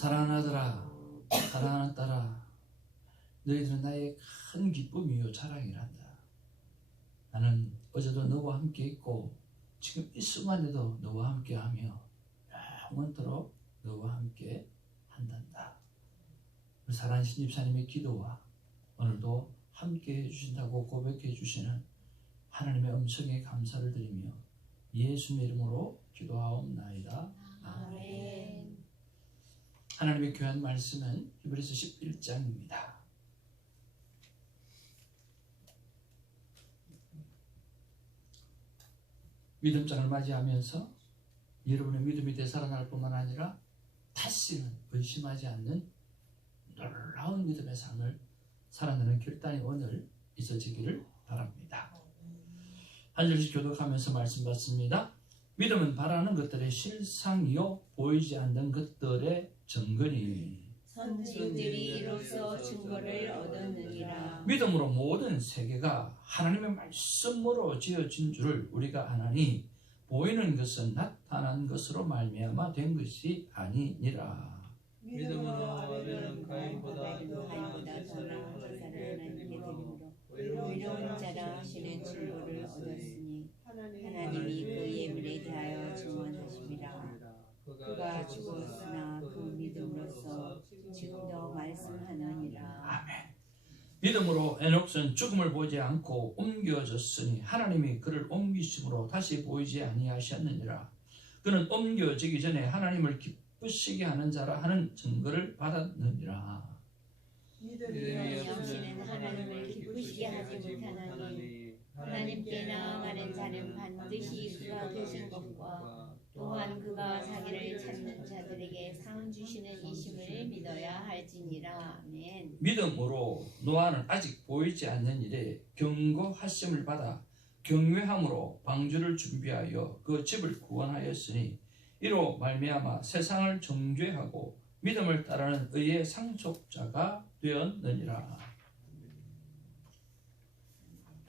사랑하는 딸아, 너희들은 나의 큰 기쁨이요 자랑이란다. 나는 어제도 너와 함께 있고 지금 이 순간에도 너와 함께 하며 영원토록 너와 함께 한단다. 우리 사랑하는 신집사님의 기도와 오늘도 함께 해주신다고 고백해 주시는 하나님의 음성에 감사를 드리며 예수님의 이름으로 기도하옵나이다. 아멘. 하나님의 귀한 말씀은 히브리서 11장입니다. 믿음장을 맞이하면서 여러분의 믿음이 되살아날 뿐만 아니라 다시는 의심하지 않는 놀라운 믿음의 삶을 살아내는 결단이 오늘 있어지기를 바랍니다. 한 절씩 교독하면서 말씀 받습니다. 믿음은 바라는 것들의 실상이요 보이지 않는 것들의 증거니 선지들이 이로써 증거를 얻었느니라. 믿음으로 모든 세계가 하나님의 말씀으로 지어진 줄을 우리가 아나니 보이는 것은 나타난 것으로 말미암아 된 것이 아니니라. 믿음으로 아벨은 가인보다 더 나은 제사를 하나님께 드림으로 의로운 자라 하시는 증거를 얻었으니 하나님이 그 예물에 대하여 증언하심이라. 그가 죽었으나 그 믿음으로써 지금도 말씀하느니라. 아멘. 믿음으로 에녹은 죽음을 보지 않고 옮겨졌으니 하나님이 그를 옮기심으로 다시 보이지 아니하셨느니라. 그는 옮겨지기 전에 하나님을 기쁘시게 하는 자라 하는 증거를 받았느니라. 믿음이 없이는 하나님을 기쁘시게 하지 못하나니 하나님께 나아가는 자는 반드시 그가 계신 것과 또한 그가 자기를 찾는 자들에게 상 주시는 이심을 믿어야 할지니라. 아멘. 믿음으로 노아는 아직 보이지 않는 일에 경고하심을 받아 경외함으로 방주를 준비하여 그 집을 구원하였으니 이로 말미암아 세상을 정죄하고 믿음을 따르는 의의 상속자가 되었느니라.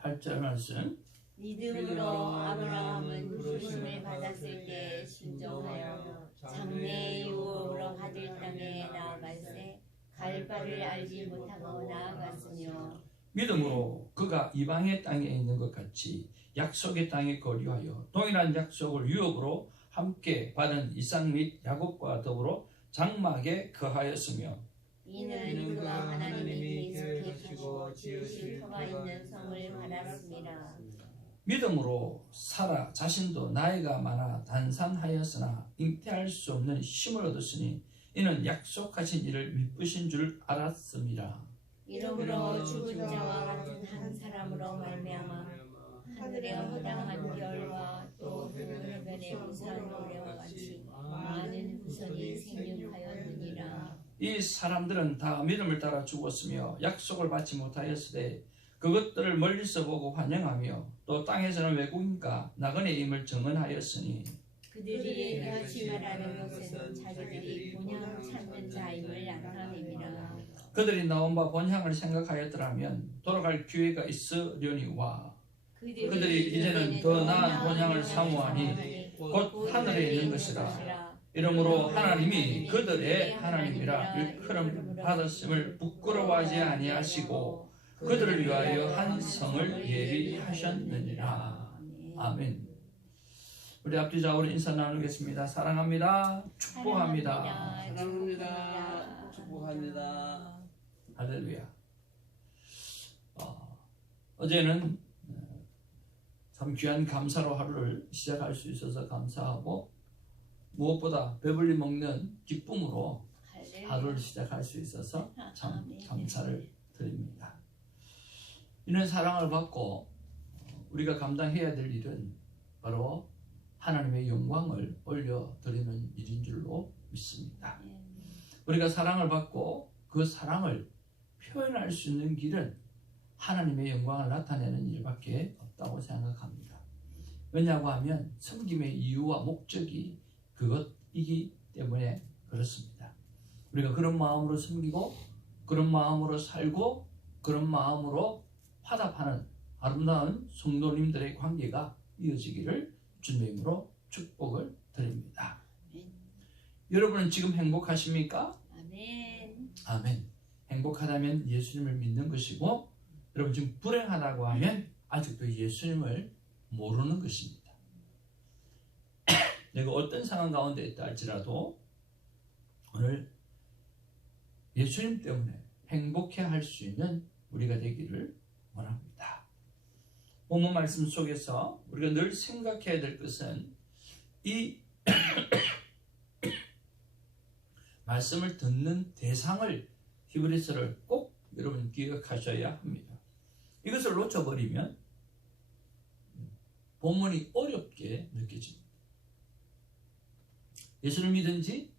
8절 말씀. 믿음으로 아브라함은 부르심을 받았을 때 순종하여 장래의 유업으로 받을 땅에 나아갈새 갈 바를 알지 못하고 나아갔으며 믿음으로 그가 이방의 땅에 있는 것 같이 약속의 땅에 거류하여 동일한 약속을 유업으로 함께 받은 이삭 및 야곱과 더불어 장막에 거하였으며 이는 그가 하나님이 계속하시고 지으실 터가 있는 성을 받았습니다. 믿음으로 사라 자신도 나이가 많아 단산하였으나 잉태할 수 없는 힘을 얻었으니 이는 약속하신 일을 미쁘신 줄 알았습니다. 이러므로 죽은 자와 같은 한 사람으로 말미암아 하늘의 허당한 별과 또 해변의 우수한 노래와 같이 많은 후손이 생육하였느니라. 이 사람들은 다 믿음을 따라 죽었으며 약속을 받지 못하였으되 그것들을 멀리서 보고 환영하며 또 땅에서는 외국인과 나그네임을 증언하였으니 그들이 이같이 말하는 것은 자기들이 본향 찾는 자임을 나타내니라. 그들이 나온 바 본향을 생각하였더라면 돌아갈 기회가 있으려니와 그들이 이제는 더 나은 본향을 사모하니 곧 하늘에 있는 것이라. 이러므로 하나님이 그들의 하나님이라 일컬음 받았음을 부끄러워하지 아니하시고 그들을 위하여 한 성을 예비하셨느니라. 아멘. 우리 앞뒤 좌우로 인사 나누겠습니다. 사랑합니다. 축복합니다. 사랑합니다. 축복합니다. 할렐루야. 어제는 참 귀한 감사로 하루를 시작할 수 있어서 감사하고 무엇보다 배불리 먹는 기쁨으로 하루를 시작할 수 있어서 참 감사를 드립니다. 이런 사랑을 받고 우리가 감당해야 될 일은 바로 하나님의 영광을 올려드리는 일인 줄로 믿습니다. 우리가 사랑을 받고 그 사랑을 표현할 수 있는 길은 하나님의 영광을 나타내는 일밖에 없다고 생각합니다. 왜냐고 하면 섬김의 이유와 목적이 그것이기 때문에 그렇습니다. 우리가 그런 마음으로 섬기고 그런 마음으로 살고 그런 마음으로 화답하는 아름다운 성도님들의 관계가 이어지기를 주님의 이름으로 축복을 드립니다. 여러분은 지금 행복하십니까? 아멘. 행복하다면 예수님을 믿는 것이고, 여러분 지금 불행하다고 하면 아직도 예수님을 모르는 것입니다. 내가 어떤 상황 가운데 있다 할지라도 오늘 예수님 때문에 행복해 할 수 있는 우리가 되기를 원합니다. 본문 말씀 속에서 우리가 늘 생각해야 될 것은 이 말씀을 듣는 대상을, 히브리서를 꼭 여러분 기억하셔야 합니다. 이것을 놓쳐버리면 본문이 어렵게 느껴집니다. 예수를 믿은 지,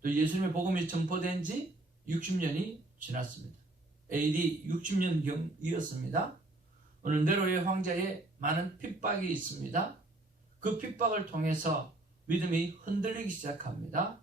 또 예수님의 복음이 전포된 지 60년이 지났습니다. AD 60년경이었습니다. 오늘 네로의 황제에 많은 핍박이 있습니다. 그 핍박을 통해서 믿음이 흔들리기 시작합니다.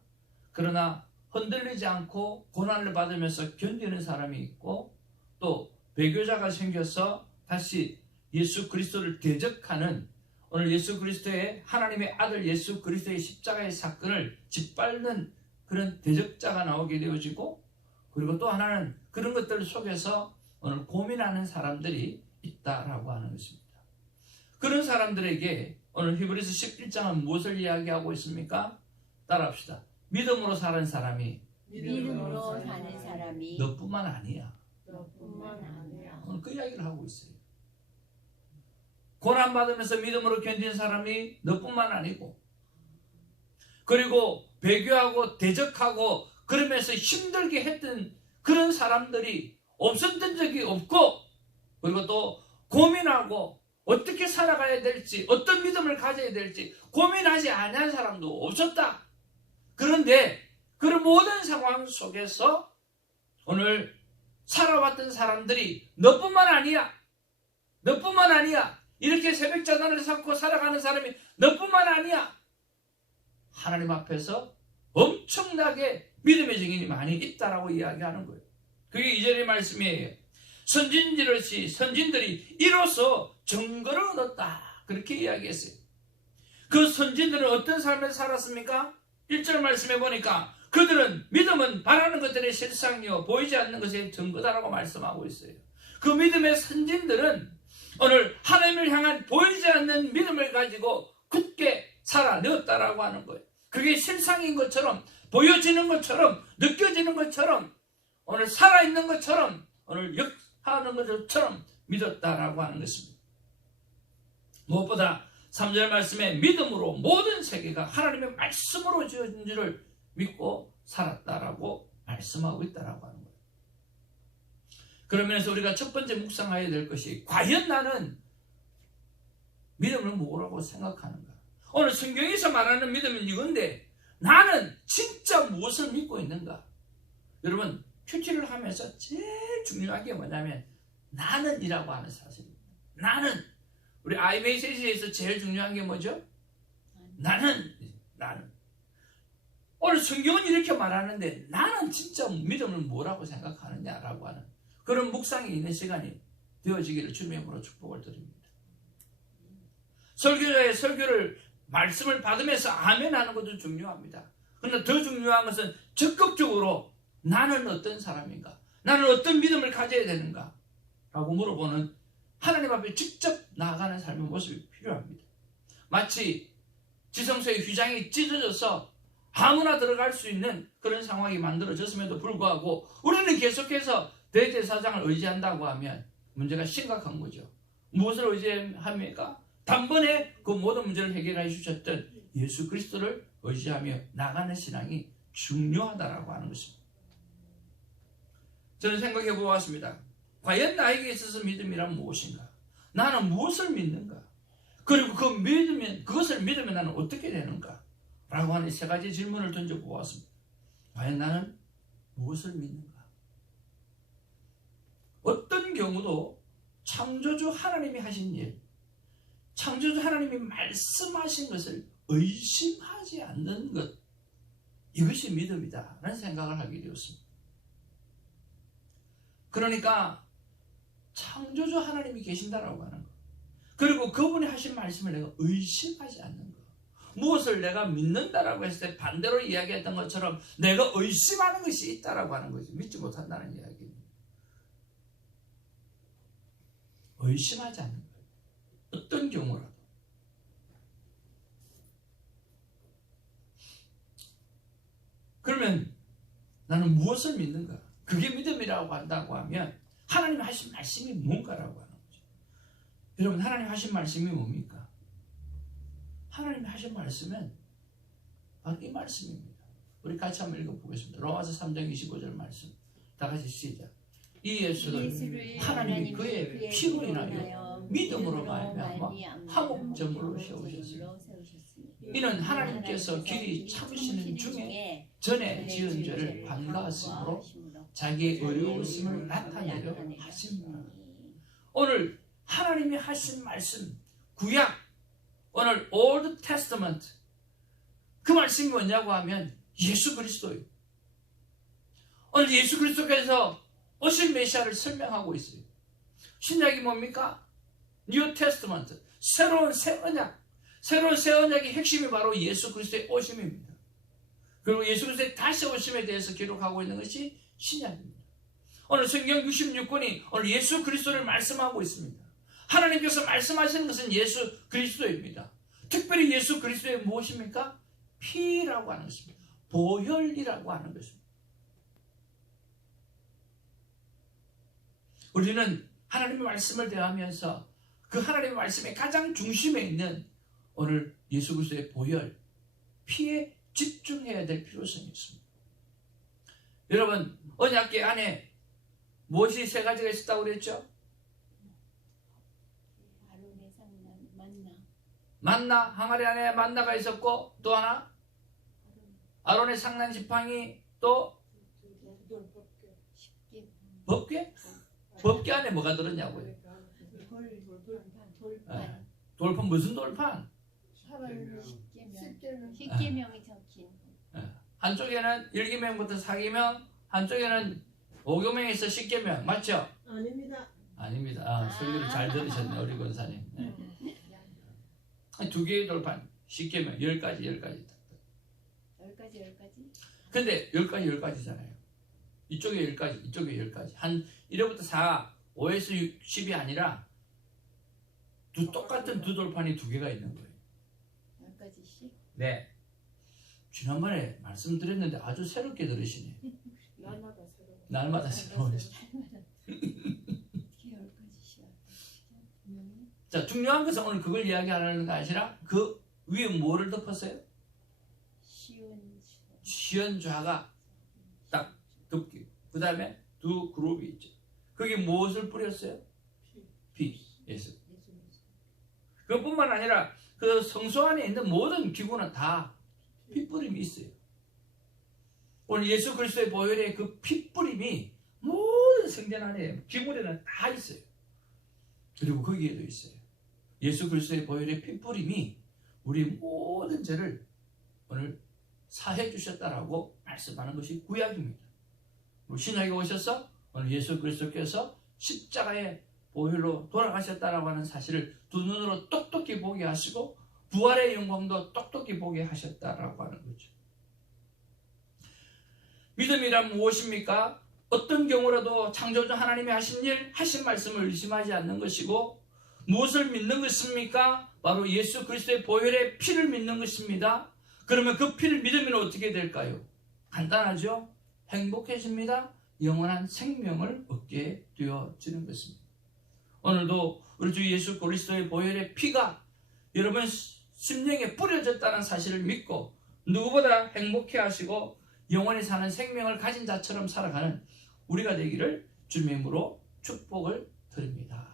그러나 흔들리지 않고 고난을 받으면서 견디는 사람이 있고, 또 배교자가 생겨서 다시 예수 그리스도를 대적하는, 오늘 예수 그리스도의, 하나님의 아들 예수 그리스도의 십자가의 사건을 짓밟는 그런 대적자가 나오게 되어지고, 그리고 또 하나는 그런 것들 속에서 오늘 고민하는 사람들이 있다라고 하는 것입니다. 그런 사람들에게 오늘 히브리서 11장은 무엇을 이야기하고 있습니까? 따라합시다. 믿음으로 사는 사람이 믿음으로 사는 사람이 너뿐만 아니야. 너뿐만 아니야. 오늘 그 이야기를 하고 있어요. 고난받으면서 믿음으로 견딘 사람이 너뿐만 아니고, 그리고 배교하고 대적하고 그러면서 힘들게 했던 그런 사람들이 없었던 적이 없고, 그리고 또 고민하고 어떻게 살아가야 될지, 어떤 믿음을 가져야 될지 고민하지 않은 사람도 없었다. 그런데 그런 모든 상황 속에서 오늘 살아왔던 사람들이 너뿐만 아니야. 너뿐만 아니야. 이렇게 새벽 자단을 삼고 살아가는 사람이 너뿐만 아니야. 하나님 앞에서 엄청나게 믿음의 증인이 많이 있다라고 이야기하는 거예요. 그게 2절의 말씀이에요. 선진들이 이로써 증거를 얻었다. 그렇게 이야기했어요. 그 선진들은 어떤 삶을 살았습니까? 1절 말씀해 보니까 그들은 믿음은 바라는 것들의 실상이요 보이지 않는 것의 증거다라고 말씀하고 있어요. 그 믿음의 선진들은 오늘 하나님을 향한 보이지 않는 믿음을 가지고 굳게 살아내었다라고 하는 거예요. 그게 실상인 것처럼, 보여지는 것처럼, 느껴지는 것처럼, 오늘 살아있는 것처럼, 오늘 역사하는 것처럼 믿었다라고 하는 것입니다. 무엇보다 3절 말씀에 믿음으로 모든 세계가 하나님의 말씀으로 지어진 줄을 믿고 살았다라고 말씀하고 있다라고 하는 거예요. 그러면서 우리가 첫 번째 묵상해야 될 것이, 과연 나는 믿음을 뭐라고 생각하는가? 오늘 성경에서 말하는 믿음은 이건데 나는 진짜 무엇을 믿고 있는가? 여러분, 큐티를 하면서 제일 중요한 게 뭐냐면 나는이라고 하는 사실입니다. 나는. 우리 i메시지에서 제일 중요한 게 뭐죠? 나는. 오늘 성경은 이렇게 말하는데 나는 진짜 믿음을 뭐라고 생각하느냐라고 하는 그런 묵상이 있는 시간이 되어지기를 주님의 이름으로 축복을 드립니다. 설교자의 설교를, 말씀을 받으면서 아멘 하는 것도 중요합니다. 그러나 더 중요한 것은 적극적으로 나는 어떤 사람인가? 나는 어떤 믿음을 가져야 되는가? 라고 물어보는, 하나님 앞에 직접 나아가는 삶의 모습이 필요합니다. 마치 지성소의 휘장이 찢어져서 아무나 들어갈 수 있는 그런 상황이 만들어졌음에도 불구하고 우리는 계속해서 대제사장을 의지한다고 하면 문제가 심각한 거죠. 무엇을 의지합니까? 단번에 그 모든 문제를 해결해 주셨던 예수 그리스도를 의지하며 나가는 신앙이 중요하다라고 하는 것입니다. 저는 생각해 보았습니다. 과연 나에게 있어서 믿음이란 무엇인가? 나는 무엇을 믿는가? 그리고 그것을 믿으면 나는 어떻게 되는가? 라고 하는 세 가지 질문을 던져보았습니다. 과연 나는 무엇을 믿는가? 어떤 경우도 창조주 하나님이 하신 일, 창조주 하나님이 말씀하신 것을 의심하지 않는 것, 이것이 믿음이다 라는 생각을 하게 되었습니다. 그러니까 창조주 하나님이 계신다라고 하는 것, 그리고 그분이 하신 말씀을 내가 의심하지 않는 것, 무엇을 내가 믿는다라고 했을 때 반대로 이야기했던 것처럼 내가 의심하는 것이 있다라고 하는 거죠. 믿지 못한다는 이야기입니다. 의심하지 않는 거예요. 어떤 경우라도. 그러면 나는 무엇을 믿는가? 그게 믿음이라고 한다고 하면 하나님 하신 말씀이 뭔가라고 하는 거죠. 여러분, 하나님 하신 말씀이 뭡니까? 하나님 하신 말씀은 바로 이 말씀입니다. 우리 같이 한번 읽어보겠습니다. 로마서 3장 25절 말씀. 다 같이 시작. 이 예수를 하나님이 그의 피로 인하여 믿음으로 말미암아 화목제물로 세우셨습니다. 이는 하나님께서 길이 참으시는 중에 전에 지은 죄를 반가웠으므로 자기의 의로우심을 나타내려 하십니다. 오늘 하나님이 하신 말씀, 구약, 오늘 Old Testament, 그 말씀이 뭐냐고 하면 예수 그리스도예요. 오늘 예수 그리스도께서 오실 메시아를 설명하고 있어요. 신약이 뭡니까? New Testament, 새로운 새 언약. 새로운 새 언약의 핵심이 바로 예수 그리스도의 오심입니다. 그리고 예수 그리스도의 다시 오심에 대해서 기록하고 있는 것이 신약입니다. 오늘 성경 66권이 오늘 예수 그리스도를 말씀하고 있습니다. 하나님께서 말씀하시는 것은 예수 그리스도입니다. 특별히 예수 그리스도의 무엇입니까? 피라고 하는 것입니다. 보혈이라고 하는 것입니다. 우리는 하나님의 말씀을 대하면서 그 하나님의 말씀의 가장 중심에 있는 오늘 예수 그리스도의 보혈, 피에 집중해야 될 필요성이 있습니다. 여러분, 언약궤 안에 무엇이 세 가지가 있었다고 그랬죠? 만나, 항아리 안에 만나가 있었고, 또 하나 아론의 상난 지팡이, 또 법궤? 법궤 안에 뭐가 들었냐고요? 돌판. 무슨 돌판? 십계명이 적힌. 한쪽에는 1계명부터 4계명, 한쪽에는 5계명에서 10계명. 맞죠? 아닙니다. 설교를 잘 들으셨네, 우리 권사님. 두 개의 돌판, 10계명, 10가지. 10가지? 근데 10가지잖아요. 이쪽에 10가지, 이쪽에 10가지. 한 1회부터 4, 5에서 10이 아니라 똑같은 두 돌판이 두 개가 있는 거예요. 10가지씩? 네. 지난번에 말씀드렸는데 아주 새롭게 들으시네. 날마다 새로워. 자, 중요한 것은 오늘 그걸 이야기하는 게 아니라 그 위에 뭐를 덮었어요? 시연좌가 딱 덮기고, 그 다음에 두 그룹이 있죠. 거기 무엇을 뿌렸어요? 피. 예수. 그것뿐만 아니라 그 성소 안에 있는 모든 기구는 다 핏뿌림이 있어요. 오늘 예수 그리스도의 보혈의 그 핏뿌림이 모든 성전 안에 기물에는 다 있어요. 그리고 거기에도 있어요. 예수 그리스도의 보혈의 핏뿌림이 우리 모든 죄를 오늘 사해 주셨다라고 말씀하는 것이 구약입니다. 신약에 오셔서 오늘 예수 그리스도께서 십자가의 보혈로 돌아가셨다라고 하는 사실을 두 눈으로 똑똑히 보게 하시고 부활의 영광도 똑똑히 보게 하셨다라고 하는 거죠. 믿음이란 무엇입니까? 어떤 경우라도 창조주 하나님이 하신 일, 하신 말씀을 의심하지 않는 것이고, 무엇을 믿는 것입니까? 바로 예수 그리스도의 보혈의 피를 믿는 것입니다. 그러면 그 피를 믿으면 어떻게 될까요? 간단하죠? 행복해집니다. 영원한 생명을 얻게 되어지는 것입니다. 오늘도 우리 주 예수 그리스도의 보혈의 피가 여러분 심령에 뿌려졌다는 사실을 믿고 누구보다 행복해 하시고 영원히 사는 생명을 가진 자처럼 살아가는 우리가 되기를 주님의 이름으로 축복을 드립니다.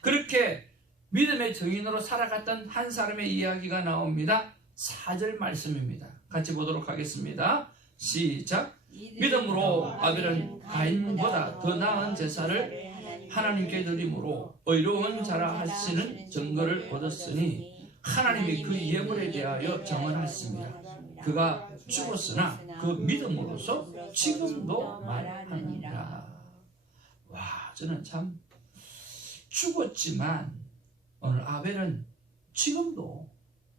그렇게 믿음의 증인으로 살아갔던 한 사람의 이야기가 나옵니다. 4절 말씀입니다. 같이 보도록 하겠습니다. 시작. 믿음으로 아벨은 가인보다 더 나은 제사를 하나님께 드림으로 의로운 자라 하시는 증거를 얻었으니 하나님이 그 예물에 대하여 정언하였습니다. 그가 죽었으나 그 믿음으로서 지금도 말하느니라. 와, 저는 참 죽었지만 오늘 아벨은 지금도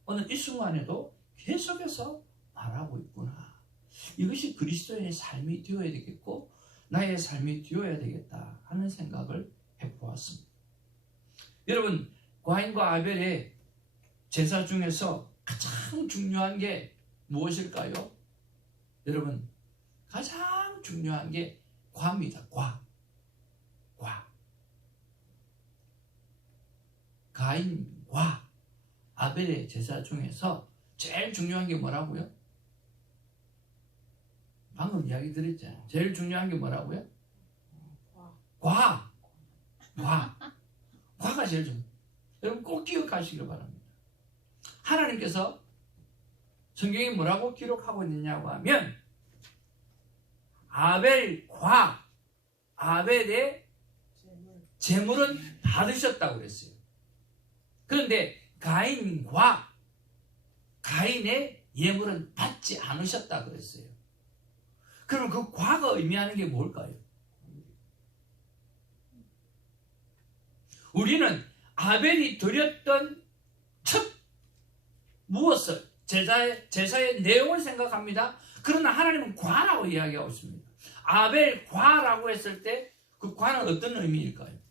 오늘 이 순간에도 계속해서 말하고 있구나. 이것이 그리스도인의 삶이 되어야 되겠고 나의 삶이 되어야 되겠다 하는 생각을 해보았습니다. 여러분, 가인과 아벨의 제사 중에서 가장 중요한 게 무엇일까요? 여러분, 가장 중요한 게 과입니다. 과. 가인과 아벨의 제사 중에서 제일 중요한 게 뭐라고요? 방금 이야기 드렸잖아요. 제일 중요한 게 뭐라고요? 과가 제일 중요해요. 여러분 꼭 기억하시길 바랍니다. 하나님께서 성경에 뭐라고 기록하고 있느냐고 하면 아벨의 제물은 받으셨다고 그랬어요. 그런데 가인의 예물은 받지 않으셨다고 그랬어요. 그럼 그 과가 의미하는 게 뭘까요? 우리는 아벨이 드렸던 첫 무엇을 제사의 내용을 생각합니다. 그러나 하나님은 과라고 이야기하고 있습니다. 아벨 과라고 했을 때 그 과는 어떤 의미일까요?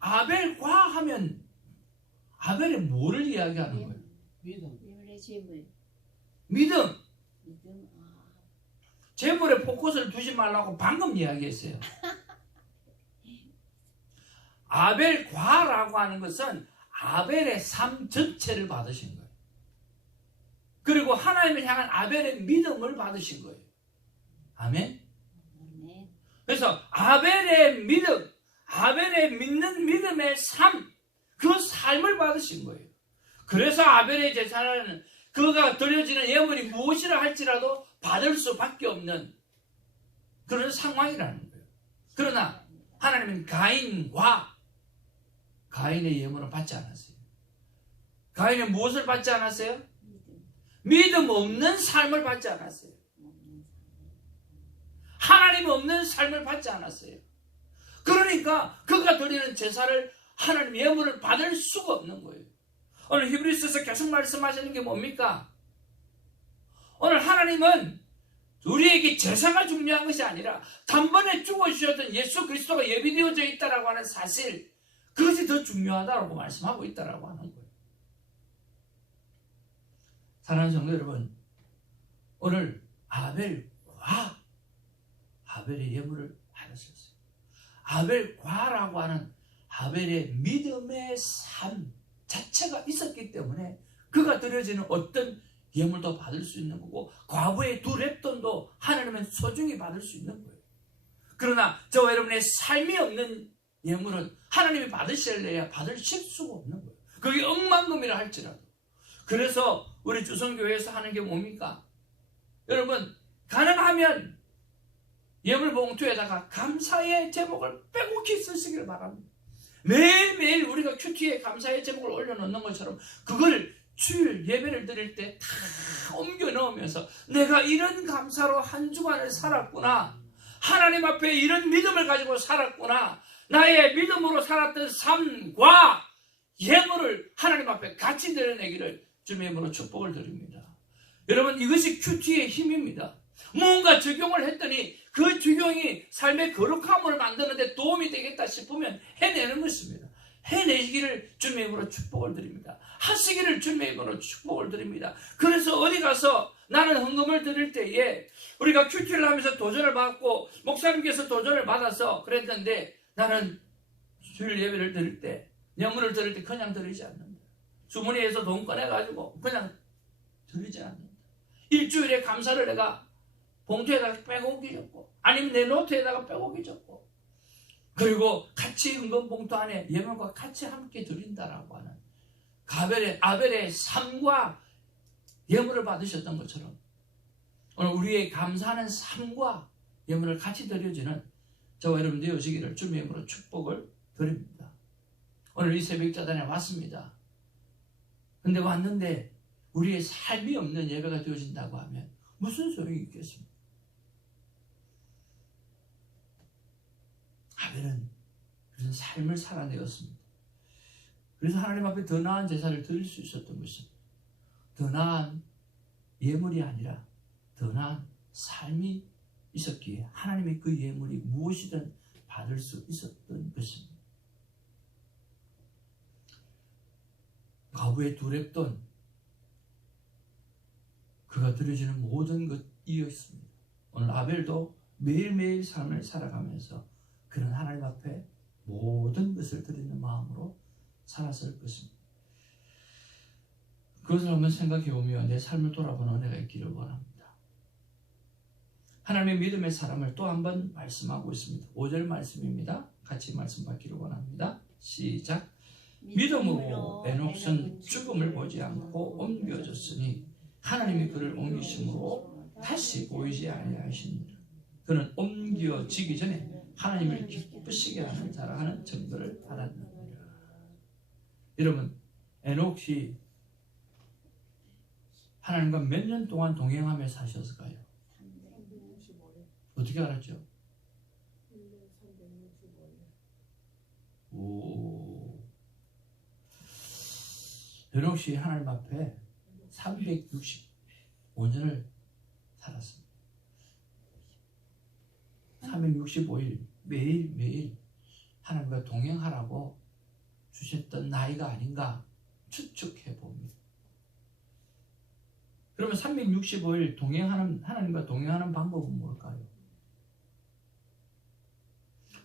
아벨 과 하면 아벨이 뭐를 이야기하는 거예요? 믿음. 재물에 포커스를 두지 말라고 방금 이야기했어요. 아벨 과라고 하는 것은 아벨의 삶 전체를 받으신 거예요. 그리고 하나님을 향한 아벨의 믿음을 받으신 거예요. 아멘. 그래서 아벨의 믿음, 아벨의 믿는 믿음의 삶, 그 삶을 받으신 거예요. 그래서 아벨의 제사는 그가 드려지는 예물이 무엇이라 할지라도 받을 수밖에 없는 그런 상황이라는 거예요. 그러나 하나님은 가인의 예물은 받지 않았어요. 가인은 무엇을 받지 않았어요? 믿음 없는 삶을 받지 않았어요. 하나님 없는 삶을 받지 않았어요. 그러니까 그가 드리는 제사를 하나님 예물을 받을 수가 없는 거예요. 오늘 히브리서에서 계속 말씀하시는 게 뭡니까? 오늘 하나님은 우리에게 제사가 중요한 것이 아니라 단번에 죽어주셨던 예수 그리스도가 예비되어져 있다라고 하는 사실, 그것이 더 중요하다고 말씀하고 있다라고 하는 거예요. 사랑하는 성도 여러분, 오늘 아벨의 예물을 받으셨어요. 아벨과라고 하는 아벨의 믿음의 삶 자체가 있었기 때문에 그가 드려지는 어떤 예물도 받을 수 있는 거고, 과부의 두 랩돈도 하나님은 소중히 받을 수 있는 거예요. 그러나 저와 여러분의 삶이 없는 예물은 하나님이 받으실래야 받으실 수가 없는 거예요. 그게 억만금이라 할지라도. 그래서 우리 주성교회에서 하는 게 뭡니까? 여러분, 가능하면 예물 봉투에다가 감사의 제목을 빼곡히 쓰시길 바랍니다. 매일매일 우리가 큐티에 감사의 제목을 올려놓는 것처럼 그걸 주일 예배를 드릴 때 다 옮겨 넣으면서 내가 이런 감사로 한 주간을 살았구나, 하나님 앞에 이런 믿음을 가지고 살았구나, 나의 믿음으로 살았던 삶과 예물을 하나님 앞에 같이 드려내기를 주님의 이름으로 축복을 드립니다. 여러분, 이것이 큐티의 힘입니다. 뭔가 적용을 했더니 그 적용이 삶의 거룩함을 만드는 데 도움이 되겠다 싶으면 해내는 것입니다. 해내기를 주님의 이름으로 축복을 드립니다. 하시기를 주님의 이름으로 축복을 드립니다. 그래서 어디 가서 나는 헌금을 드릴 때에 우리가 큐티를 하면서 도전을 받고 목사님께서 도전을 받아서 그랬는데, 나는 주일 예배를 드릴 때, 예물을 드릴 때 그냥 드리지 않는다. 주머니에서 돈 꺼내가지고 그냥 드리지 않는다. 일주일에 감사를 내가 봉투에다가 빼곡히 적고, 아니면 내 노트에다가 빼곡히 적고, 그리고 같이 헌금 봉투 안에 예물과 같이 함께 드린다라고 하는 아벨의 삶과 예물을 받으셨던 것처럼 오늘 우리의 감사하는 삶과 예물을 같이 드려지는 저와 여러분 되어지기를 주님의 이름으로 축복을 드립니다. 오늘 이 새벽자단에 왔습니다. 근데 왔는데 우리의 삶이 없는 예배가 되어진다고 하면 무슨 소용이 있겠습니까? 아벨은 그런 삶을 살아내었습니다. 그래서 하나님 앞에 더 나은 제사를 드릴 수 있었던 것입니다. 더 나은 예물이 아니라 더 나은 삶이 있었기에 하나님의 그 예물이 무엇이든 받을 수 있었던 것입니다. 과부의 두 랩돈, 그가 드려지는 모든 것이었습니다. 오늘 아벨도 매일매일 삶을 살아가면서 그는 하나님 앞에 모든 것을 드리는 마음으로 살았을 것입니다. 그것을 한번 생각해보며 내 삶을 돌아보는 은혜가 있기를 원합니다. 하나님의 믿음의 사람을 또 한 번 말씀하고 있습니다. 5절 말씀입니다. 같이 말씀 받기를 원합니다. 시작. 믿음으로 에녹은 죽음을 보지 않고 옮겨졌으니 하나님이 그를 옮기심으로 다시 보이지 아니하시니라. 그는 옮겨지기 전에 하나님을 기쁘시게 하는 자라 하는 증거를 받았느니라. 여러분, 에녹이 하나님과 몇 년 동안 동행하며 사셨을까요? 어떻게 알았죠? 에녹이 하나님 앞에 365년을 살았습니다. 365일 매일매일 하나님과 동행하라고 주셨던 나이가 아닌가 추측해 봅니다. 그러면 365일 하나님과 동행하는 방법은 뭘까요?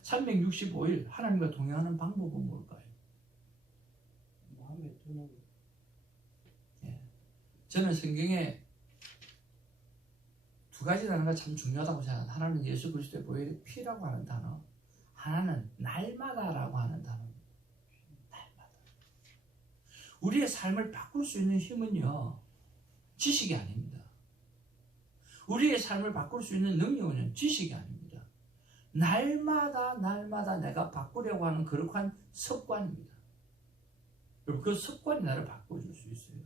365일 하나님과 동행하는 방법은 뭘까요? 마음에 드는 저는 성경에 두 가지 단어가 참 중요하다고 생각합니다. 하나는 예수 그리스도의 보혈의 피라고 하는 단어, 하나는 날마다라고 하는 단어입니다. 날마다. 우리의 삶을 바꿀 수 있는 힘은요, 지식이 아닙니다. 우리의 삶을 바꿀 수 있는 능력은 지식이 아닙니다. 날마다 내가 바꾸려고 하는 거룩한 습관입니다. 여러분, 그 습관이 나를 바꿔줄 수 있어요.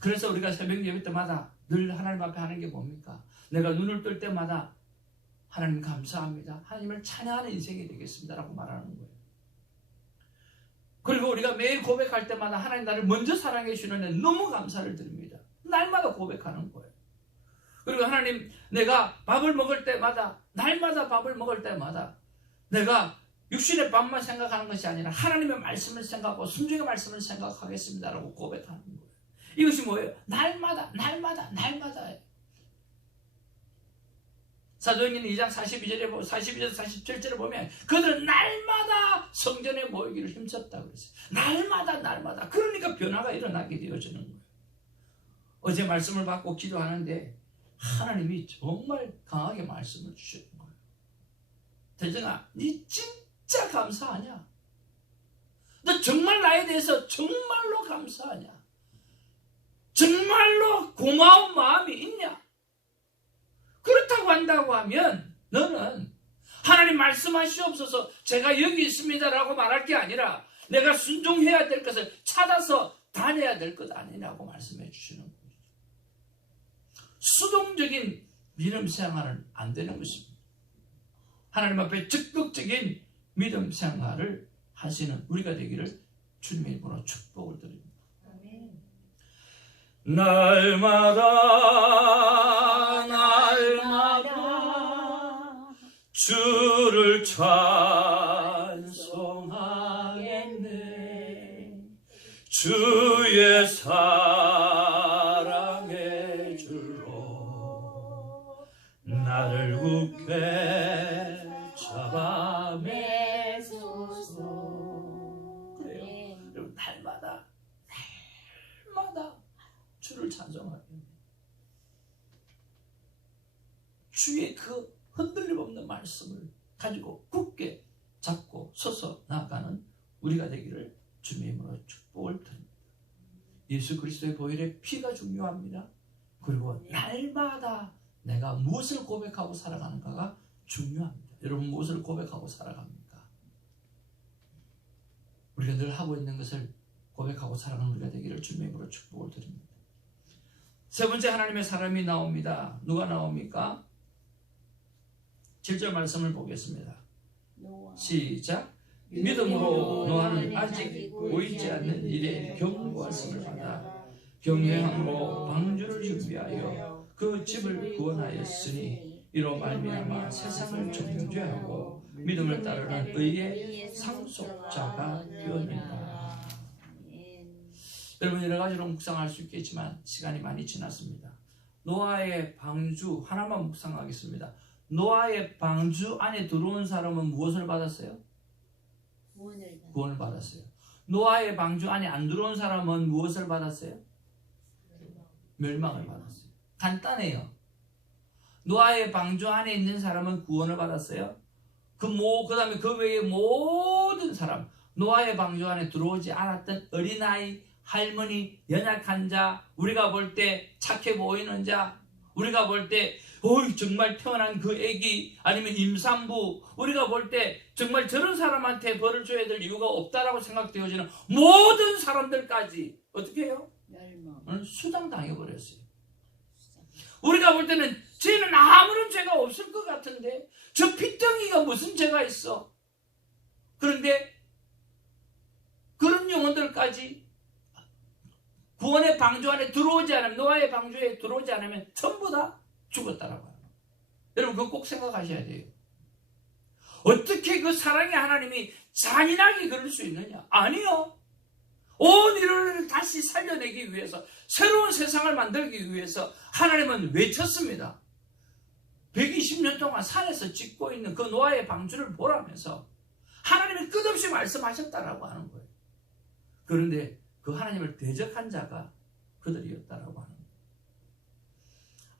그래서 우리가 새벽 예배 때마다 늘 하나님 앞에 하는 게 뭡니까? 내가 눈을 뜰 때마다 하나님 감사합니다. 하나님을 찬양하는 인생이 되겠습니다라고 말하는 거예요. 그리고 우리가 매일 고백할 때마다 하나님 나를 먼저 사랑해 주시는 너무 감사를 드립니다. 날마다 고백하는 거예요. 그리고 하나님, 내가 밥을 먹을 때마다, 날마다 밥을 먹을 때마다 내가 육신의 밥만 생각하는 것이 아니라 하나님의 말씀을 생각하고 순종의 말씀을 생각하겠습니다라고 고백하는 거예요. 이것이 뭐예요? 날마다. 사도행전 2장 42절에서 47절에 보면 그들은 날마다 성전에 모이기를 힘썼다고 그랬어요. 날마다. 그러니까 변화가 일어나게 되어지는 거예요. 어제 말씀을 받고 기도하는데 하나님이 정말 강하게 말씀을 주시는 거예요. 대정아, 니 진짜 감사하냐? 너 정말 나에 대해서 정말로 감사하냐? 정말로 고마운 마음이 있냐? 그렇다고 한다고 하면 너는 하나님 말씀하시옵소서 제가 여기 있습니다라고 말할 게 아니라 내가 순종해야 될 것을 찾아서 다녀야 될 것 아니냐고 말씀해 주시는 거예요. 수동적인 믿음 생활은 안 되는 것입니다. 하나님 앞에 적극적인 믿음 생활을 하시는 우리가 되기를 주님의 이름으로 축복을 드립니다. 날마다 주를 찬송하겠네. 주의 사랑의 줄로 나를 굳게 잡아매소서. 그래요. 여러분, 날마다 주를 찬송하겠네. 주의 그 흔들림 없는 말씀을 가지고 굳게 잡고 서서 나아가는 우리가 되기를 주님의 이름으로 축복을 드립니다. 예수 그리스도의 보혈의 피가 중요합니다. 그리고 날마다 내가 무엇을 고백하고 살아가는가가 중요합니다. 여러분, 무엇을 고백하고 살아갑니까? 우리가 늘 하고 있는 것을 고백하고 살아가는 우리가 되기를 주님의 이름으로 축복을 드립니다. 세 번째 하나님의 사람이 나옵니다. 누가 나옵니까? 7절 말씀을 보겠습니다. 시작. 믿음으로 노아는 아직 보이지 않는 일에 경고하심을 받아 경외함으로 방주를 준비하여 그 집을 구원하였으니 이로 말미암아 세상을 정죄하고 믿음을 따르는 의의 상속자가 되었느니라. 여러분 여러 가지로 묵상할 수 있겠지만 시간이 많이 지났습니다. 노아의 방주 하나만 묵상하겠습니다. 노아의 방주 안에 들어온 사람은 무엇을 받았어요? 구원을 받았어요. 노아의 방주 안에 안 들어온 사람은 무엇을 받았어요? 멸망을 받았어요. 간단해요. 노아의 방주 안에 있는 사람은 구원을 받았어요. 그 다음에 그 외의 모든 사람, 노아의 방주 안에 들어오지 않았던 어린아이, 할머니, 연약한 자, 우리가 볼 때 착해 보이는 자, 우리가 볼 때 정말 태어난 그 애기, 아니면 임산부, 우리가 볼 때 정말 저런 사람한테 벌을 줘야 될 이유가 없다라고 생각되어지는 모든 사람들까지 어떻게 해요? 수당당해버렸어요. 우리가 볼 때는 쟤는 아무런 죄가 없을 것 같은데 저 핏덩이가 무슨 죄가 있어? 그런데 그런 영혼들까지 구원의 방주 안에 들어오지 않으면, 노아의 방주에 들어오지 않으면 전부 다 죽었다라고 하는 거예요. 여러분 그거 꼭 생각하셔야 돼요. 어떻게 그 사랑의 하나님이 잔인하게 그럴 수 있느냐? 아니요. 온 인류를 다시 살려내기 위해서, 새로운 세상을 만들기 위해서 하나님은 외쳤습니다. 120년 동안 산에서 짓고 있는 그 노아의 방주를 보라면서 하나님이 끝없이 말씀하셨다라고 하는 거예요. 그런데 그 하나님을 대적한 자가 그들이었다라고 하는 거예요.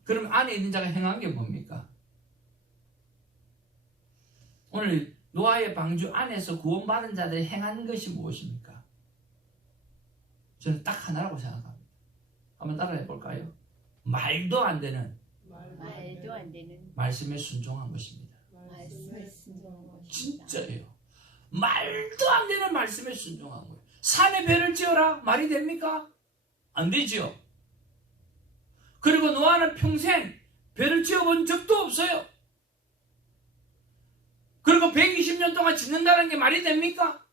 그럼 안에 있는 자가 행한 게 뭡니까? 오늘 노아의 방주 안에서 구원받은 자들이 행한 것이 무엇입니까? 저는 딱 하나라고 생각합니다. 한번 따라해 볼까요? 말도 안 되는 말씀에 순종한 것입니다. 진짜예요. 말도 안 되는 말씀에 순종한 거예요. 산에 배를 지어라 말이 됩니까? 안 되지요. 그리고 노아는 평생 배를 지어본 적도 없어요. 그리고 120년 동안 짓는다는 게 말이 됩니까?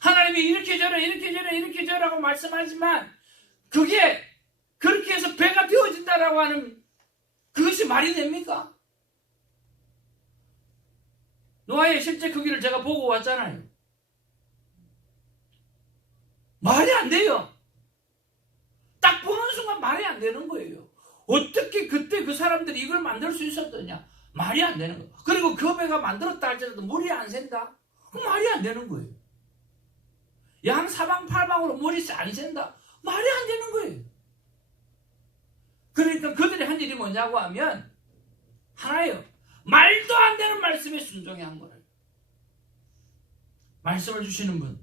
하나님이 이렇게 저래 이렇게 저래 이렇게 저래라고 말씀하지만 그게 그렇게 해서 배가 되어진다라고 하는 그것이 말이 됩니까? 노아의 실제 크기를 제가 보고 왔잖아요. 말이 안 돼요. 딱 보는 순간 말이 안 되는 거예요. 어떻게 그때 그 사람들이 이걸 만들 수 있었더냐? 말이 안 되는 거예요. 그리고 그 배가 만들었다 할지라도 물이 안 샌다? 말이 안 되는 거예요. 양 사방팔방으로 물이 안 샌다? 말이 안 되는 거예요. 그러니까 그들이 한 일이 뭐냐고 하면 하나예요. 말도 안 되는 말씀에 순종해 한 거예요. 말씀을 주시는 분,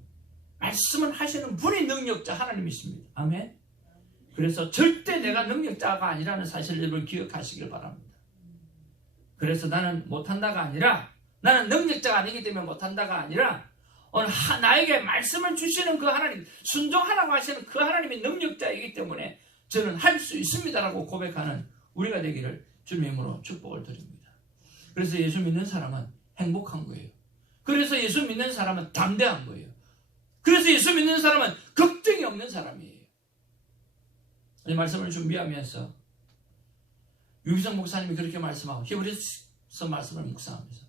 말씀을 하시는 분이 능력자 하나님이십니다. 아멘. 그래서 절대 내가 능력자가 아니라는 사실을 여러분 기억하시길 바랍니다. 그래서 나는 못한다가 아니라, 나는 능력자가 아니기 때문에 못한다가 아니라 오늘 나에게 말씀을 주시는 그 하나님, 순종하라고 하시는 그 하나님이 능력자이기 때문에 저는 할 수 있습니다라고 고백하는 우리가 되기를 주님의 이름으로 축복을 드립니다. 그래서 예수 믿는 사람은 행복한 거예요. 그래서 예수 믿는 사람은 담대한 거예요. 그래서 예수 믿는 사람은 걱정이 없는 사람이에요. 이 말씀을 준비하면서 유기성 목사님이 그렇게 말씀하고 히브리서 말씀을 묵상하면서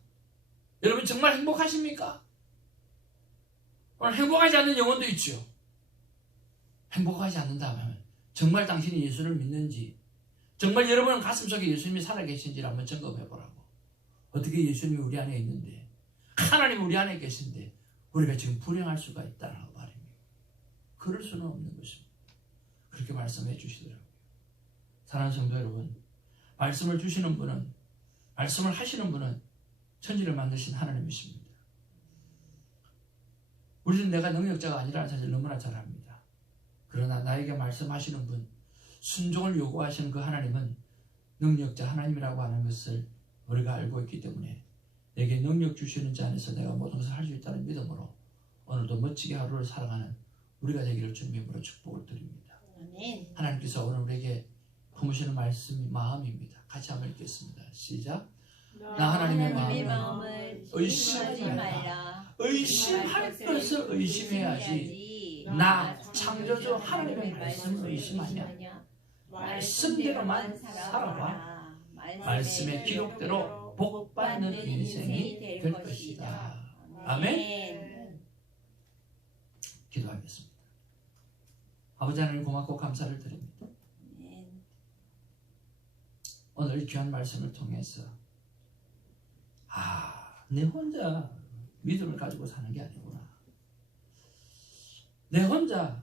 여러분 정말 행복하십니까? 오늘 행복하지 않는 영혼도 있죠. 행복하지 않는다면 정말 당신이 예수를 믿는지, 정말 여러분 가슴속에 예수님이 살아계신지를 한번 점검해보라고. 어떻게 예수님이 우리 안에 있는데, 하나님 우리 안에 계신데 우리가 지금 불행할 수가 있다는 말입니다. 그럴 수는 없는 것입니다. 그렇게 말씀해 주시더라고요. 사랑하는 성도 여러분, 말씀을 주시는 분은, 말씀을 하시는 분은 천지를 만드신 하나님이십니다. 우리는 내가 능력자가 아니라는 사실을 너무나 잘 압니다. 그러나 나에게 말씀하시는 분, 순종을 요구하시는 그 하나님은 능력자 하나님이라고 하는 것을 우리가 알고 있기 때문에 내게 능력 주시는 자 안에서 내가 모든 것을 할 수 있다는 믿음으로 오늘도 멋지게 하루를 살아가는 우리가 되기를 주님으로 축복을 드립니다. 아멘. 하나님께서 오늘 우리에게 품으시는 말씀이 마음입니다. 같이 한번 읽겠습니다. 시작. 나 하나님의 하나님의 마음을 마음을 의심하지 의심하지 말라. 말라. 의심할 것을 의심해야지. 나 창조주 하나님의 말씀을 의심하냐? 말씀대로만 살아와. 말씀의 기록대로 복받는 인생이 될 것이다. 아멘. 기도하겠습니다. 아버지 하나님 고맙고 감사를 드립니다. 오늘 귀한 말씀을 통해서 내 혼자 믿음을 가지고 사는 게 아니구나. 내 혼자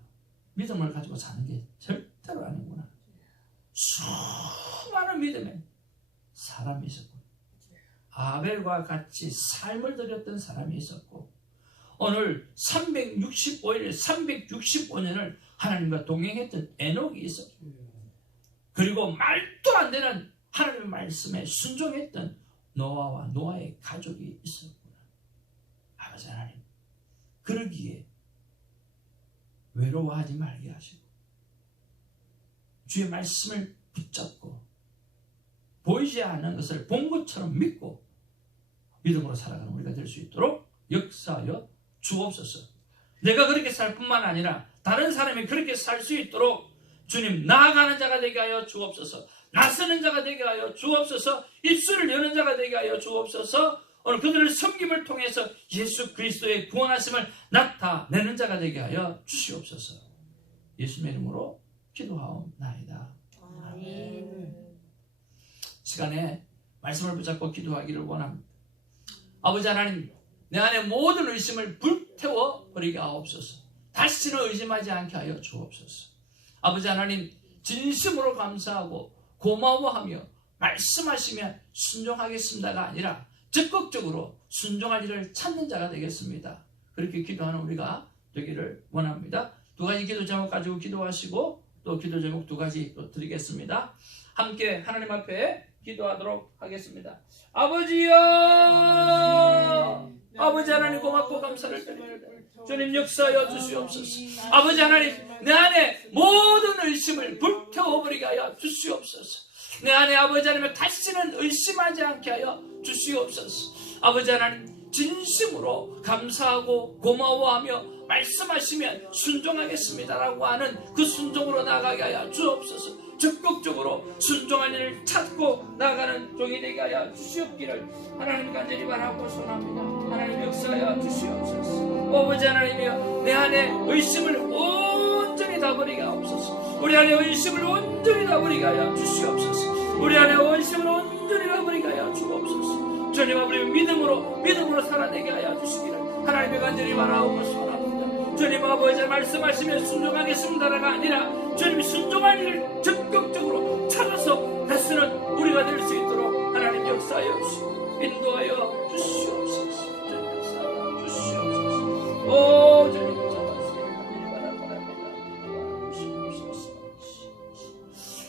믿음을 가지고 사는 게 절대로 아니구나. 수많은 믿음의 사람이 있었고 아벨과 같이 삶을 드렸던 사람이 있었고 오늘 365일 365년을 하나님과 동행했던 에녹이 있었고 그리고 말도 안 되는 하나님의 말씀에 순종했던 노아와 노아의 가족이 있었구나. 아버지 하나님, 그러기에 외로워하지 말게 하시고 주의 말씀을 붙잡고 보이지 않는 것을 본 것처럼 믿고 믿음으로 살아가는 우리가 될 수 있도록 역사하여 주옵소서. 내가 그렇게 살 뿐만 아니라 다른 사람이 그렇게 살 수 있도록 주님 나아가는 자가 되게 하여 주옵소서. 나서는 자가 되게 하여 주옵소서. 입술을 여는 자가 되게 하여 주옵소서. 오늘 그들을 섬김을 통해서 예수 그리스도의 구원하심을 나타내는 자가 되게 하여 주시옵소서. 예수님의 이름으로 기도하옵나이다. 아멘. 시간에 말씀을 붙잡고 기도하기를 원합니다. 아버지 하나님, 내 안에 모든 의심을 불태워 버리게 하옵소서. 다시는 의심하지 않게 하여 주옵소서. 아버지 하나님, 진심으로 감사하고 고마워하며 말씀하시면 순종하겠습니다가 아니라 적극적으로 순종할 일을 찾는 자가 되겠습니다. 그렇게 기도하는 우리가 되기를 원합니다. 두 가지 기도 제목 가지고 기도하시고 또 기도 제목 두 가지 또 드리겠습니다. 함께 하나님 앞에 기도하도록 하겠습니다. 아버지여, 아버지 하나님 고맙고 감사를 드립니다. 주님 역사하여 주시옵소서. 아버지 하나님, 내 안에 모든 의심을 불태워버리게 하여 주시옵소서. 내 안에 아버지 하나님 다시는 의심하지 않게 하여 주시옵소서. 아버지 하나님, 진심으로 감사하고 고마워하며 말씀하시면 순종하겠습니다라고 하는 그 순종으로 나아가게 하여 주옵소서. 적극적으로 순종할 일을 찾고 나아가는 종이 되게 하여 주시옵기를 하나님 간절히 바라고 소원합니다. 하나님 역사하여 주시옵소서. 아버지 하나님이여, 내 안에 의심을 온전히 다 버리게 하옵소서. 우리 안에 의심을 온전히 다 버리게 하여 주시옵소서. 우리 안에 의심을 온전히 다 버리게 하여 주옵소서. 주님 아버지 믿음으로 살아내게 하여 주시기를 하나님의 간절히 바라고 소원합니다. 주님 아버지 말씀하시면 순종하겠습니다가 아니라 주님 순종할 일을 적극적으로 찾아서 애쓰는 우리가 될 수 있도록 하나님 역사하여 주시고 인도하여 주시옵소서. 주님 역사하여 주시옵소서. 오 주님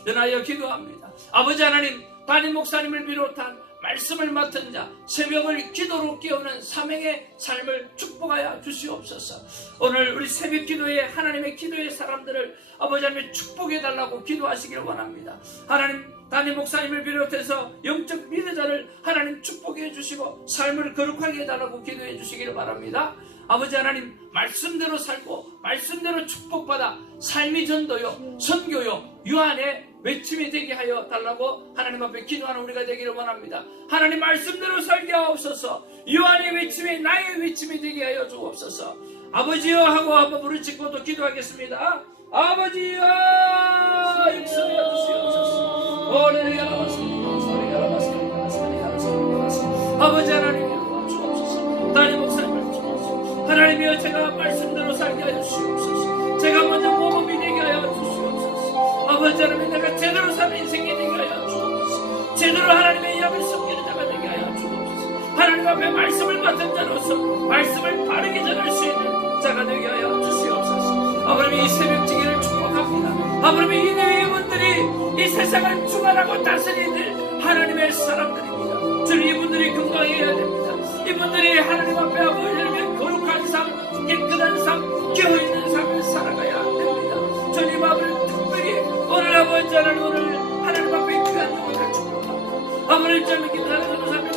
연하여 기도합니다. 아버지 하나님, 담임 목사님을 비롯한 말씀을 맡은 자, 새벽을 기도로 깨우는 삼행의 삶을 축복하여 주시옵소서. 오늘 우리 새벽 기도에 하나님의 기도의 사람들을 아버지 하나님 축복해달라고 기도하시길 원합니다. 하나님, 담임 목사님을 비롯해서 영적 리더자를 하나님 축복해 주시고 삶을 거룩하게 해달라고 기도해 주시기를 바랍니다. 아버지 하나님, 말씀대로 살고 말씀대로 축복받아 삶이 전도요 선교요 유한의 외침이 되게 하여 달라고 하나님 앞에 기도하는 우리가 되기를 원합니다. 하나님 말씀대로 살게 하옵소서. 요한의 외침이 나의 외침이 되게 하여 주옵소서. 아버지여 하고 한번 부르짖고 또 기도하겠습니다. 아버지여 역사하여 주시옵소서. 아버지 하나님이여 주옵소서. 담임 목사님을 주옵소서. 하나님이여 제가 말씀대로 살게 하여 주시옵소서. 제가 먼저 모범이 되게 하여 주시옵소서. 아버지 하나님, 내가 제대로 사는 인생이 되게 하여 주옵소서. 제대로 하나님의 이야기를 섬기는 자가 되게 하여 주옵소서. 하나님 앞에 말씀을 맡은 자로서 말씀을 바르게 전할 수 있는 자가 되게 하여 주시옵소서. 아버님, 이 새벽 지기를 축복합니다. 아버님, 이 내분들이 이 세상을 주관하고 다스리는 하나님의 사람들입니다. 주님, 이분들이 건강해야 됩니다. 이분들이 하나님 앞에 아버지의 거룩한 삶, 깨끗한 삶, 깨어있는 삶을 살아가야 됩니다. 주님 앞을 오늘 아버지 하나님, 오늘 하나님 앞에 귀한 영혼을 축복합니다. 아버지 하나님, 기도하는 삶을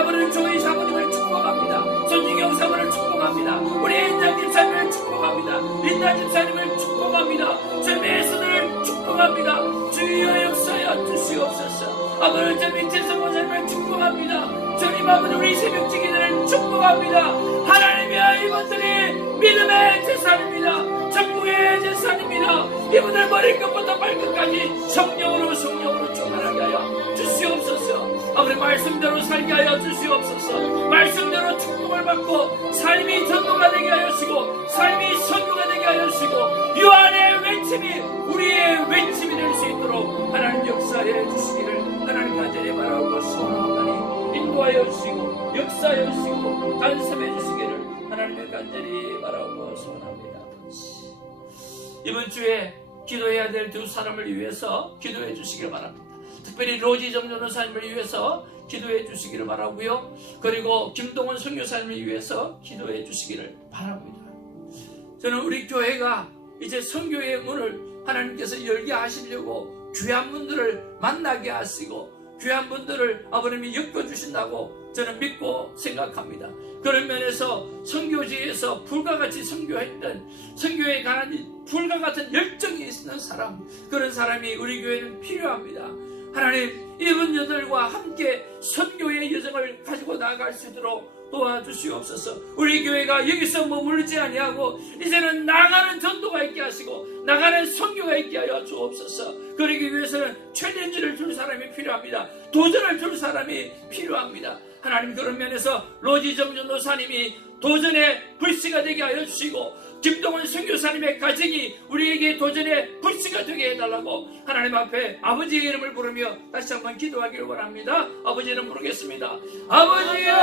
아버지 조이 사모님을 축복합니다. 손진경 사모를 축복합니다. 우리 엔장 집사님을 축복합니다. 린다 집사님을 축복합니다. 제 매수들을 축복합니다. 주여 역사여 주시옵소서. 아버지 제 밑에서 모자님을 축복합니다. 주님 아버지 우리 새벽지기들을 축복합니다. 하나님이여 이분들이 믿음의 재산입니다. 전국의 재산입니다. 이분들 머리끝부터 발끝까지 성령으로 충만하게 하여 주시옵소서. 아버지 말씀대로 살게 하여 주시옵소서. 말씀대로 축복을 받고 삶이 전도가 되게 하여 주시고 삶이 선교가 되게 하여 주시고 유한의 외침이 우리의 외침이 될 수 있도록 하나님 역사해 주시기를 하나님 간절히 바라고 소원하오니 인도하여 주시고 역사하여 주시고 간섭해 주시기를 하나님의 간절히 바라고 소원합니다. 이번 주에 기도해야 될 두 사람을 위해서 기도해 주시기를 바랍니다. 특별히 로지 정전도사님을 위해서 기도해 주시기를 바라고요. 그리고 김동원 선교사님을 위해서 기도해 주시기를 바랍니다. 저는 우리 교회가 이제 선교의 문을 하나님께서 열게 하시려고 귀한 분들을 만나게 하시고 귀한 분들을 아버님이 엮어주신다고 저는 믿고 생각합니다. 그런 면에서 선교지에서 불과같이 선교했던 선교에 관한 불과 같은 열정이 있는 사람, 그런 사람이 우리 교회는 필요합니다. 하나님 이분들과 함께 선교의 여정을 가지고 나아갈 수 있도록 도와주시옵소서. 우리 교회가 여기서 머물지 아니하고 이제는 나가는 전도가 있게 하시고 나가는 선교가 있게 하여 주옵소서. 그러기 위해서는 챌린지를 줄 사람이 필요합니다. 도전을 줄 사람이 필요합니다. 하나님 그런 면에서 로지 정전도사님이 도전의 불씨가 되게 하여 주시고 김동원 선교사님의 가정이 우리에게 도전의 불씨가 되게 해달라고 하나님 앞에 아버지의 이름을 부르며 다시 한번 기도하기를 원합니다. 아버지 이름 부르겠습니다. 아버지여,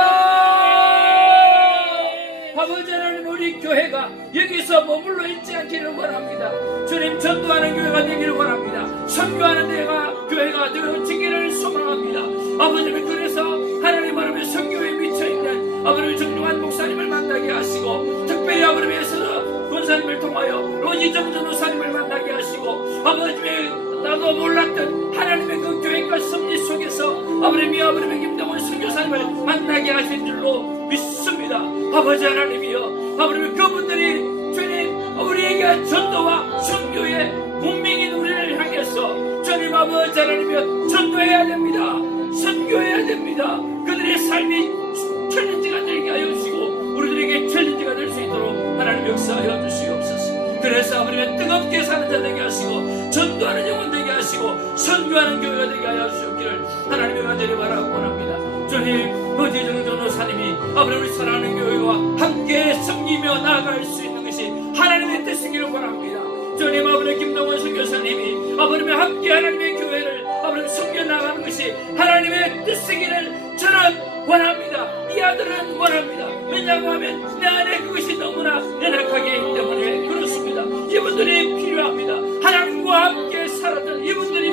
아버지 하나님 우리 교회가 여기서 머물러 있지 않기를 원합니다. 주님 전도하는 교회가 되기를 원합니다. 선교하는 교회가 되어지기를 소망합니다. 아버지는 그래서 하나님 바람에 선교에 미쳐있는 아버지 정중한 목사님을 만나게 하시고 특별히 아버지에서 권사님을 통하여 로지 정전도사님을 만나게 하시고 아버지의 나도 몰랐던 하나님의 그 교회과 섭리 속에서 아버지의 김동원 선교사님을 만나게 하신 줄로 믿습니다. 아버지 하나님이여, 아버지 그분들이 주님 우리에게 전도와 선교의 문명인 우리를 향해서 주님 아버지 하나님이여 전도해야 됩니다. 선교해야 됩니다. 그들의 삶이 챌린지가 되게 하여 주시고 우리들에게 챌린지가 될 수 있도록 하나님 역사하여 주시옵소서. 그래서 아버지가 뜨겁게 사는 자 되게 하시고 전도하는 영혼 되게 하시고 선교하는 교회가 되게 하여 주시기를 하나님의 간절히 바라고 원합니다. 주님 로지 정전도사님이 아버지 우리 사랑하는 교회와 함께 섬기며 나아갈 수 있는 것이 하나님의 뜻이기를 원합니다. 주님 아버지 김동원 선교사님이 아버지와 함께 하나님의 교회를 아버지 섬겨 나가는 것이 하나님의 뜻이기를 저는 원합니다. 이 아들은 원합니다. 왜냐고 하면 내 안에 그것이 너무나 연약하기 때문에 그렇습니다. 이분들이 필요합니다. 하나님과 함께 살았던 이분들이